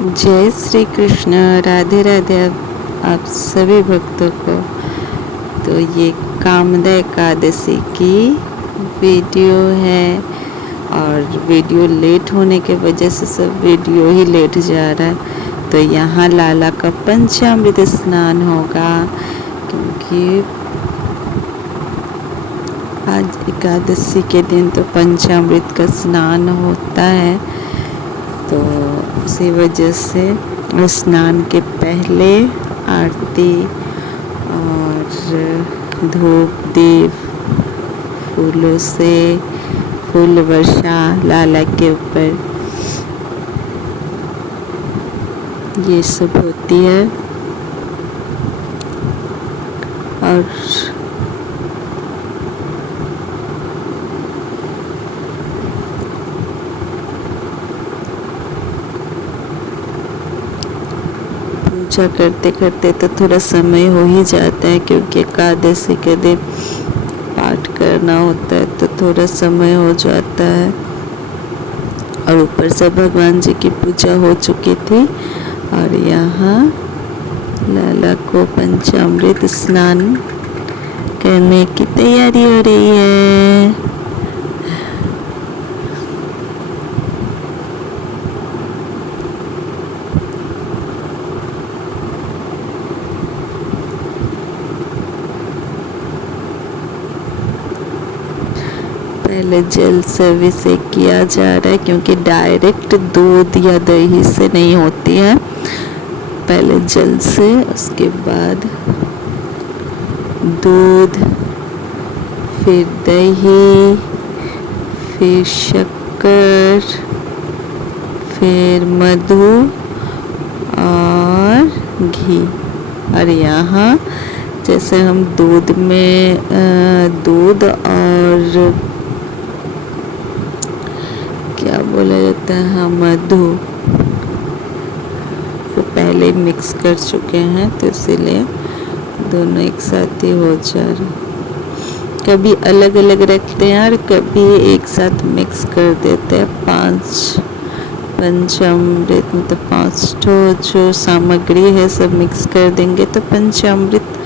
जय श्री कृष्ण। राधे राधे आप सभी भक्तों को। तो ये कामदा एकादशी की वीडियो है और वीडियो लेट होने के वजह से सब वीडियो ही लेट जा रहा है। तो यहाँ लाला का पंचामृत स्नान होगा क्योंकि आज एकादशी के दिन तो पंचामृत का स्नान होता है। तो उसी वजह से स्नान के पहले आरती और धूप दीप फूलों से फूल वर्षा लाला के ऊपर ये सब होती है। और पूजा करते करते तो थोड़ा समय हो ही जाता है क्योंकि एकादशी के दिन पाठ करना होता है तो थोड़ा समय हो जाता है। और ऊपर से भगवान जी की पूजा हो चुकी थी और यहाँ लाला को पंचामृत स्नान करने की तैयारी हो रही है। पहले जल से अभिषेक किया जा रहा है क्योंकि डायरेक्ट दूध या दही से नहीं होती है। पहले जल से, उसके बाद दूध, फिर दही, फिर शक्कर, फिर मधु और घी। और यहाँ जैसे हम दूध में दूध और क्या बोला जाता है, हाँ, मधु वो पहले मिक्स कर चुके हैं तो इसीलिए दोनों एक साथ ही हो जा रहे। कभी अलग अलग रखते हैं और कभी एक साथ मिक्स कर देते हैं। 5 पंचामृत मतलब 5 जो सामग्री है सब मिक्स कर देंगे तो पंचामृत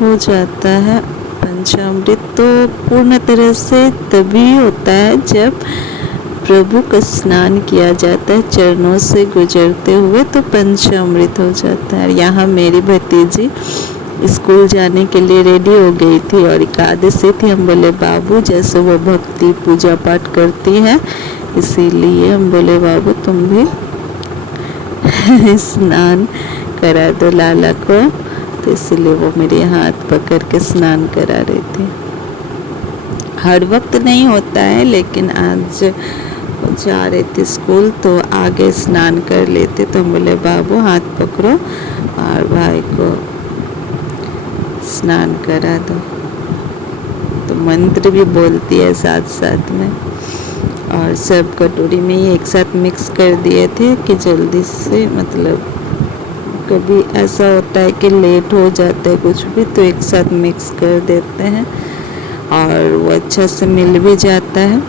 हो जाता है। पंचामृत तो पूर्ण तरह से तभी होता है जब प्रभु का स्नान किया जाता है चरणों से गुजरते हुए, तो पंचामृत हो जाता है। यहाँ मेरी भतीजी स्कूल जाने के लिए रेडी हो गई थी और एकादशी थी। हम बोले बाबू जैसे वो भक्ति पूजा पाठ करती है इसीलिए हम बोले बाबू तुम भी स्नान करा दो लाला को, तो इसलिए वो मेरे हाथ पकड़ के स्नान करा रही थी। हर वक्त नहीं होता है लेकिन आज जा रहे थे स्कूल तो आगे स्नान कर लेते तो हम बोले बाबू हाथ पकड़ो और भाई को स्नान करा दो। तो मंत्र भी बोलती है साथ साथ में। और सब कटोरी में ही एक साथ मिक्स कर दिए थे कि जल्दी से, मतलब कभी ऐसा होता है कि लेट हो जाता है कुछ भी तो एक साथ मिक्स कर देते हैं और वो अच्छा से मिल भी जाता है।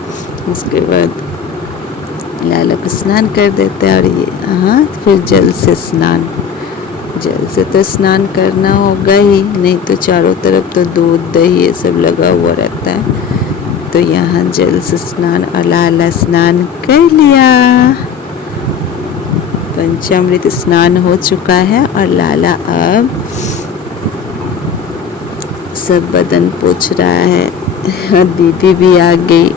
उसके बाद लाला को स्नान कर देते हैं और ये हाँ फिर जल से स्नान। जल से तो स्नान करना होगा ही, नहीं तो चारों तरफ तो दूध दही ये सब लगा हुआ रहता है। तो यहाँ जल से स्नान और लाला स्नान कर लिया। पंचामृत स्नान हो चुका है और लाला अब सब बदन पोंछ रहा है। दीदी भी आ गई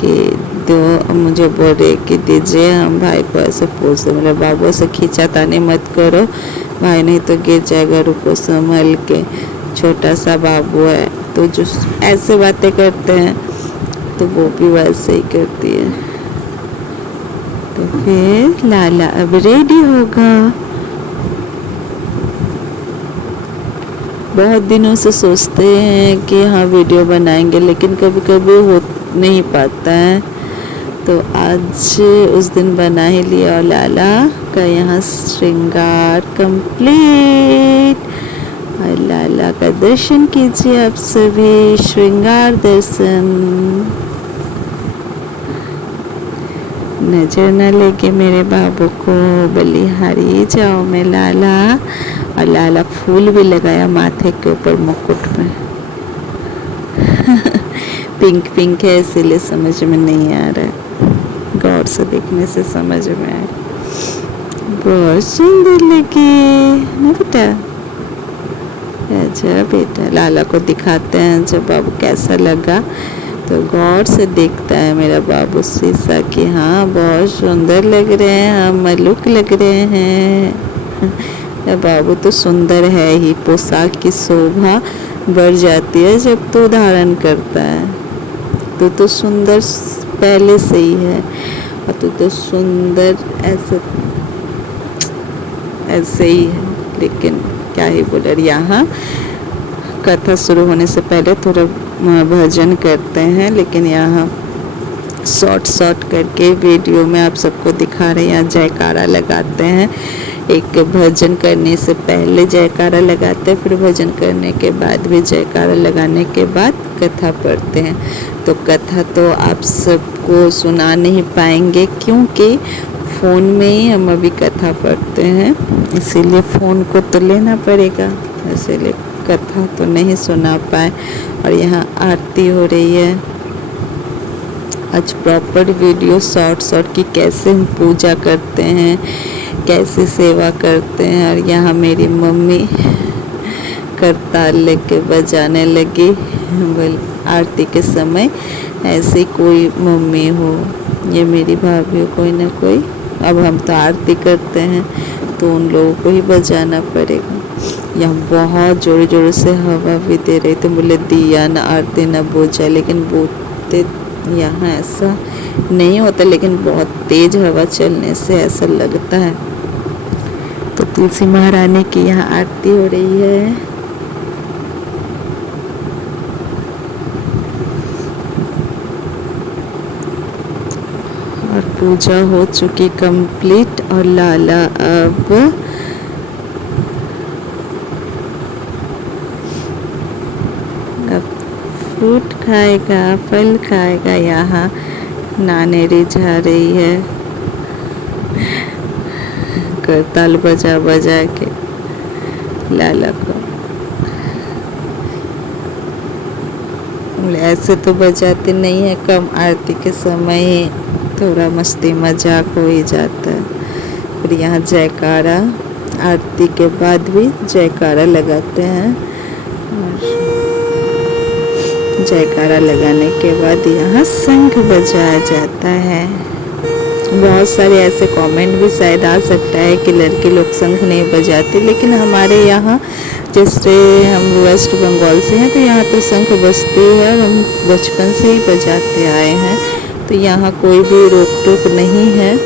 कि दो, मुझे बोल रहे कि दीजिए हम भाई को ऐसे पोंछ दो। मेरे बाबू से खींचातानी मत करो भाई नहीं तो गिर जाएगा, रुको संभल के, छोटा सा बाबू है। तो जो ऐसे बातें करते हैं तो वो भी वैसे ही करती है। तो फिर लाला अब रेडी होगा। बहुत दिनों से सोचते हैं कि हाँ वीडियो बनाएंगे लेकिन कभी कभी हो नहीं पाता है, तो आज उस दिन बना ही लिया। और लाला का यहाँ श्रृंगार कंप्लीट। और लाला का दर्शन कीजिए आप सभी, श्रृंगार दर्शन। नजर न लगे मेरे बाबू को, बलिहारी जाओ मैं लाला। और लाला फूल भी लगाया माथे के ऊपर मुकुट में। पिंक पिंक है इसीलिए समझ में नहीं आ रहा है, गौर से देखने से समझ में आया। बहुत सुंदर लगे ना बेटा। अच्छा बेटा, लाला को दिखाते हैं जब बाबू कैसा लगा। तो गौर से देखता है मेरा बाबू शीशा कि हाँ बहुत सुंदर लग रहे हैं, हाँ मलुक लग रहे हैं। बाबू तो सुंदर है ही, पोशाक की शोभा बढ़ जाती है जब तो धारण करता है। तो सुंदर पहले से ही है, और तो सुंदर ऐसे ही है। लेकिन क्या ही बोले, यहाँ कथा शुरू होने से पहले थोड़ा भजन करते हैं, लेकिन यहाँ शॉर्ट करके वीडियो में आप सबको दिखा रहे हैं। यहाँ जयकारा लगाते हैं, एक भजन करने से पहले जयकारा लगाते हैं, फिर भजन करने के बाद भी जयकारा लगाने के बाद कथा पढ़ते हैं। तो कथा तो आप सबको सुना नहीं पाएंगे क्योंकि फ़ोन में ही हम अभी कथा पढ़ते हैं, इसीलिए फ़ोन को तो लेना पड़ेगा, इसीलिए कथा तो नहीं सुना पाए। और यहाँ आरती हो रही है। आज प्रॉपर वीडियो शॉर्ट की कैसे हम पूजा करते हैं, कैसे सेवा करते हैं। और यहाँ मेरी मम्मी करताल लेके बजाने लगी आरती के समय। ऐसे कोई मम्मी हो, ये मेरी भाभी हो, कोई ना कोई। अब हम तो आरती करते हैं तो उन लोगों को ही बजाना पड़ेगा। यहाँ बहुत जोर से हवा भी दे रही थी, बोले दिया न आरती न बोझा, लेकिन बोलते यहाँ ऐसा नहीं होता, लेकिन बहुत तेज हवा चलने से ऐसा लगता है। तो तुलसी महारानी की यहाँ आरती हो रही है। और पूजा हो चुकी कंप्लीट। और लाला अब फ्रूट खाएगा, फल खाएगा। यहाँ नानेरी जा रही है करताल बजा के लाला को। ऐसे तो बजाते नहीं है, कम आरती के समय ही थोड़ा मस्ती मजाक हो ही जाता है। फिर यहाँ जयकारा, आरती के बाद भी जयकारा लगाते हैं। और जयकारा लगाने के बाद यहाँ शंख बजाया जाता है। बहुत सारे ऐसे कमेंट भी शायद आ सकता है कि लड़के लोग शंख नहीं बजाते, लेकिन हमारे यहाँ जैसे हम वेस्ट बंगाल से हैं तो यहाँ तो शंख बजती है और हम बचपन से ही बजाते आए हैं, तो यहाँ कोई भी रोक टोक नहीं है।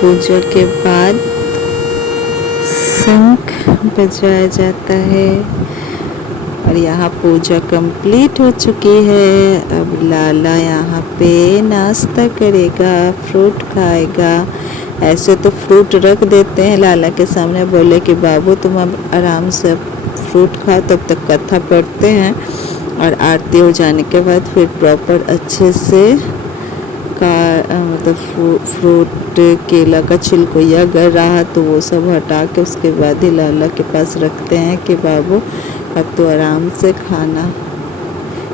पूजा के बाद शंख बजाया जाता है। और यहाँ पूजा कंप्लीट हो चुकी है। अब लाला यहाँ पे नाश्ता करेगा, फ्रूट खाएगा। ऐसे तो फ्रूट रख देते हैं लाला के सामने, बोले कि बाबू तुम अब आराम से फ्रूट खाओ, तब तक कथा पढ़ते हैं। और आरती हो जाने के बाद फिर प्रॉपर अच्छे से मतलब फ्रूट, केला का छिलकोया गर रहा तो वो सब हटा के उसके बाद ही लाला के पास रखते हैं कि बाबू अब तो आराम से खाना,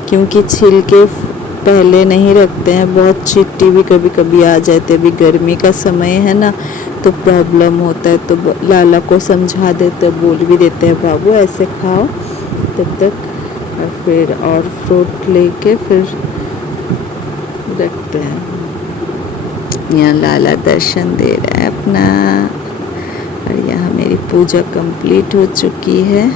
क्योंकि छिलके पहले नहीं रखते हैं, बहुत चींटी भी कभी कभी आ जाते। अभी गर्मी का समय है ना, तो प्रॉब्लम होता है। तो लाला को समझा देते, बोल भी देते हैं बाबू ऐसे खाओ तब तक, और फिर और फ्रूट लेके फिर रखते हैं। यहाँ लाला दर्शन दे रहा है अपना। और यहाँ मेरी पूजा कंप्लीट हो चुकी है।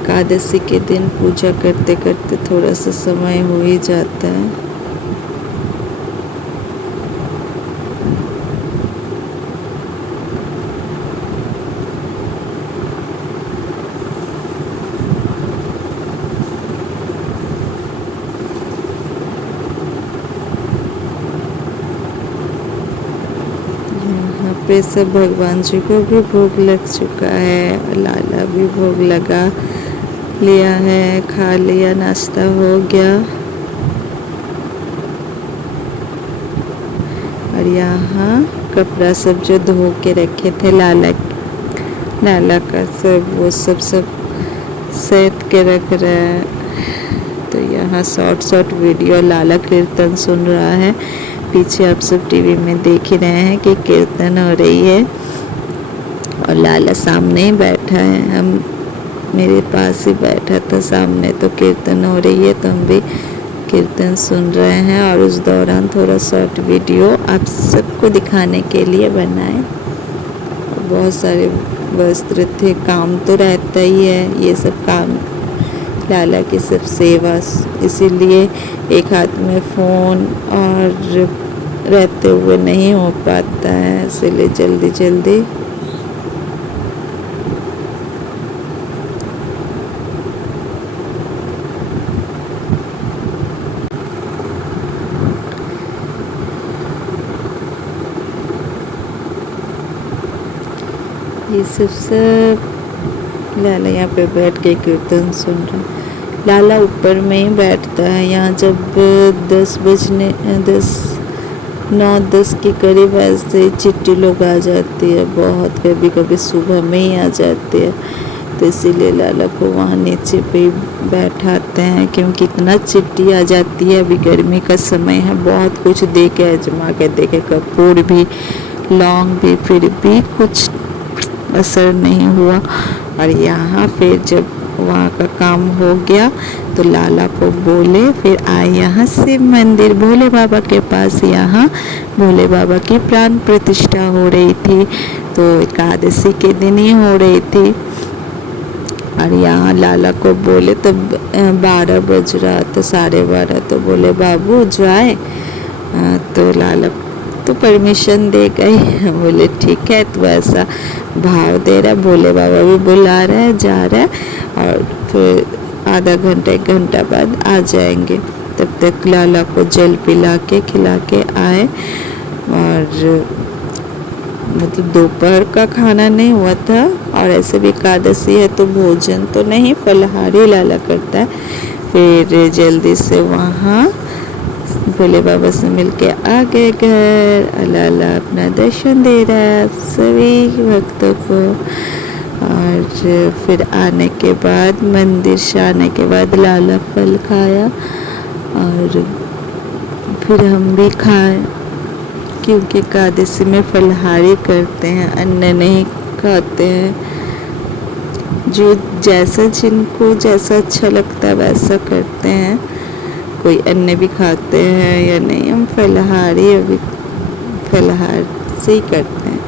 एकादशी के दिन पूजा करते करते थोड़ा सा समय हो ही जाता है। पे सब भगवान जी को भी भोग लग चुका है। लाला भी भोग लगा लिया है, खा लिया, नाश्ता हो गया। और यहाँ कपड़ा सब जो धो के रखे थे लाला का सब वो सब सेट के रख रहा है। तो यहाँ शॉर्ट वीडियो लाला कीर्तन सुन रहा है। पीछे आप सब टीवी में देख ही रहे हैं कि कीर्तन हो रही है और लाला सामने ही बैठा है। हम मेरे पास ही बैठा था सामने, तो कीर्तन हो रही है तो हम भी कीर्तन सुन रहे हैं। और उस दौरान थोड़ा शॉर्ट वीडियो आप सबको दिखाने के लिए बनाए। बहुत सारे वस्त्र थे, काम तो रहता ही है, ये सब काम लाला की सब सेवा, इसीलिए एक हाथ में फ़ोन और रहते हुए नहीं हो पाता है, इसलिए जल्दी ये सब लाला यहाँ पे बैठ के कीर्तन सुन रहा है। लाला ऊपर में ही बैठता है। यहाँ जब 9-10 के करीब ऐसे चिट्ठी लोग आ जाती है, बहुत कभी सुबह में ही आ जाती है, तो इसीलिए लाला को वहाँ नीचे पे बैठाते हैं, क्योंकि इतना चिट्ठी आ जाती है। अभी गर्मी का समय है, बहुत कुछ देखे आजमा के देखे, कपूर भी लौंग भी, फिर भी कुछ असर नहीं हुआ। और यहाँ फिर जब वहाँ का काम हो गया तो लाला को बोले, फिर आए यहाँ शिव मंदिर भोले बाबा के पास। यहाँ भोले बाबा की प्राण प्रतिष्ठा हो रही थी, तो एकादशी के दिन ही हो रही थी। और यहाँ लाला को बोले, तो 12 बज रहा, तो 12:30, तो बोले बाबू जाए। तो लाला तो परमिशन दे गए। बोले ठीक है, तो ऐसा भाव दे रहा, भोले बाबा भी बुला रहा है, जा रहा है, और फिर आधा घंटा 1 घंटा बाद आ जाएंगे। तब तक लाला को जल पिला के खिला के आए। और मतलब दोपहर का खाना नहीं हुआ था, और ऐसे भी एकादशी है तो भोजन तो नहीं, फलहारी लाला करता है। फिर जल्दी से वहाँ भोले बाबा से मिलके आ गए घर। लाला अपना दर्शन दे रहा है सभी भक्तों को। और फिर आने के बाद, मंदिर से आने के बाद लाला फल खाया, और फिर हम भी खाए, क्योंकि एकादशी में फलहारी करते हैं, अन्न नहीं खाते हैं। जो जैसा जिनको जैसा अच्छा लगता है वैसा करते हैं। कोई अन्न भी खाते हैं या नहीं, हम फलहारी अभी फलहार से ही करते हैं।